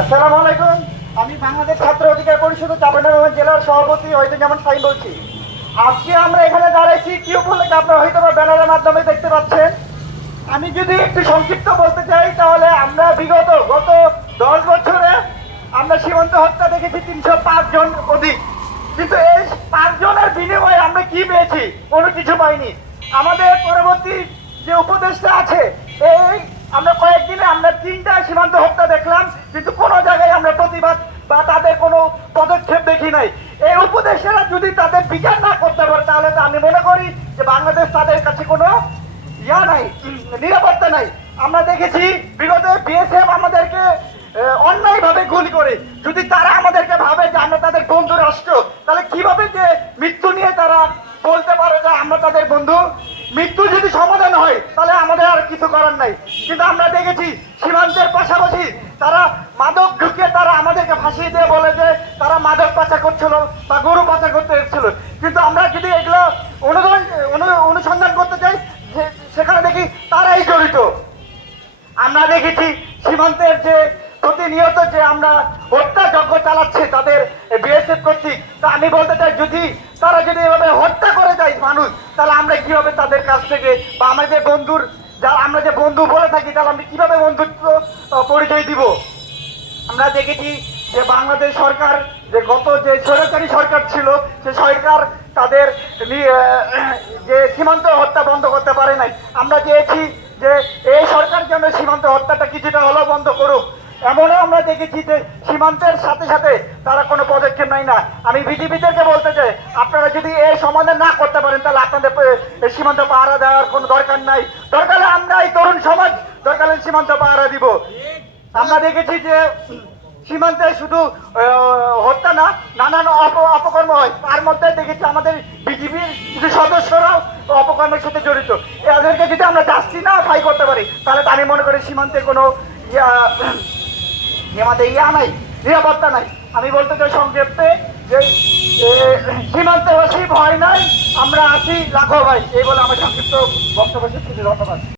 আসসালামু আলাইকুম। আমি বাংলাদেশ ছাত্র অধিকার পরিষদ চাঁপাইনবাবগঞ্জ জেলার সভাপতি হয়তো যেমন সাইন বলছি। আজকে আমরা এখানে দাঁড়াইছি কি উপলক্ষে আপনারা হয়তো বা ব্যানারের মাধ্যমে দেখতে পাচ্ছেন। আমি যদি একটু সংক্ষিপ্ত বলতে চাই তাহলে আমরা গত 10 বছরে আমরা সীমান্ত হত্যা দেখেছি 305 জন অধিক, কিন্তু এই 5 জনের বিনিময়ে আমরা কি পেয়েছি? কোনো কিছু পাইনি। আমাদের পরবর্তী যে উপদেষ্টা আছে, এই আমরা কয়েকদিনে আমরা 3টা সীমান্ত হত্যা দেখলাম, কিন্তু কোনো জায়গায় আমরা প্রতিবাদ বা তাদের কোনো পদক্ষেপ দেখি নাই। এই উপদেষ্টারা যদি তাদের বিচার না করতে পারে তাহলে তো আমি মনে করি যে বাংলাদেশ তাদের কাছে কোনো নাই, নিরাপত্তা নাই। আমরা দেখেছি বিগত বিএসএফ আমাদেরকে অন্যায়ভাবে গুলি করে। যদি তারা আমাদেরকে ভাবে যে আমরা তাদের বন্ধু রাষ্ট্র, তাহলে কিভাবে যে মৃত্যু নিয়ে তারা বলতে পারে যে আমরা তাদের বন্ধু? মৃত্যু যদি সমাধান হয় তাহলে আমাদের আর কিছু করার নাই। কিন্তু আমরা দেখেছি সীমান্তের পাশাপাশি তারা মাদক ঢুকিয়ে তারা আমাদেরকে ফাঁসিয়ে দিয়ে বলে যে তারা মাদক পাচার করছিল বা গরু পাচার করতে এসেছিল। কিন্তু আমরা যদি এগুলো অনুসন্ধান করতে চাই, সেখানে দেখি তারাই জড়িত। আমরা দেখেছি সীমান্তের যে প্রতিনিয়ত যে আমরা হত্যাযজ্ঞ চালাচ্ছে তাদের বিএসএফ কর্তৃক। তা আমি বলতে চাই, তারা যদি এভাবে হত্যা করে যায় মানুষ, তাহলে আমরা কিভাবে তাদের কাছ থেকে বা আমাদের বন্ধুর আমরা যে বন্ধু বলে থাকি, তাহলে আমরা কিভাবে বন্ধুত্ব পরিচয় দিব? আমরা দেখেছি যে বাংলাদেশ সরকার যে গত যে স্বৈরাচারী সরকার ছিল, সে সরকার তাদের যে সীমান্ত হত্যা বন্ধ করতে পারে নাই। আমরা চেয়েছি যে এই সরকার যেন সীমান্ত হত্যাটা কিছুটা হলেও বন্ধ করুক। এমনও আমরা দেখেছি যে সীমান্তের সাথে সাথে তারা কোনো পদক্ষেপ নেয় না। আমি বিজেপিদেরকে বলতে চাই, আপনারা যদি এই সমাধান না করতে পারেন তাহলে আপনাদের সীমান্ত পাহারা দেওয়ার কোনো দরকার নাই। দরকার হলে আমরা এই তরুণ সমাজ দরকার হলে সীমান্ত পাহারা দিব। আমরা দেখেছি যে সীমান্তে শুধু হত্যা না, নানান অপকর্ম হয়। তার মধ্যে দেখেছি আমাদের বিজেপির কিছু সদস্যরাও অপকর্মের সাথে জড়িত। এদেরকে যদি আমরা জাস্টি না ফাই করতে পারি, তাহলে তো আমি মনে করি সীমান্তে কোনো আমাদের নাই, নিরাপত্তা নাই। আমি বলতে চাই সংক্ষেপে যে সীমান্তে ভয় নাই, আমরা আছি লাখো ভাই। এই বলে আমার সংক্ষিপ্ত বক্তব্য শেষ করছি। ধন্যবাদ।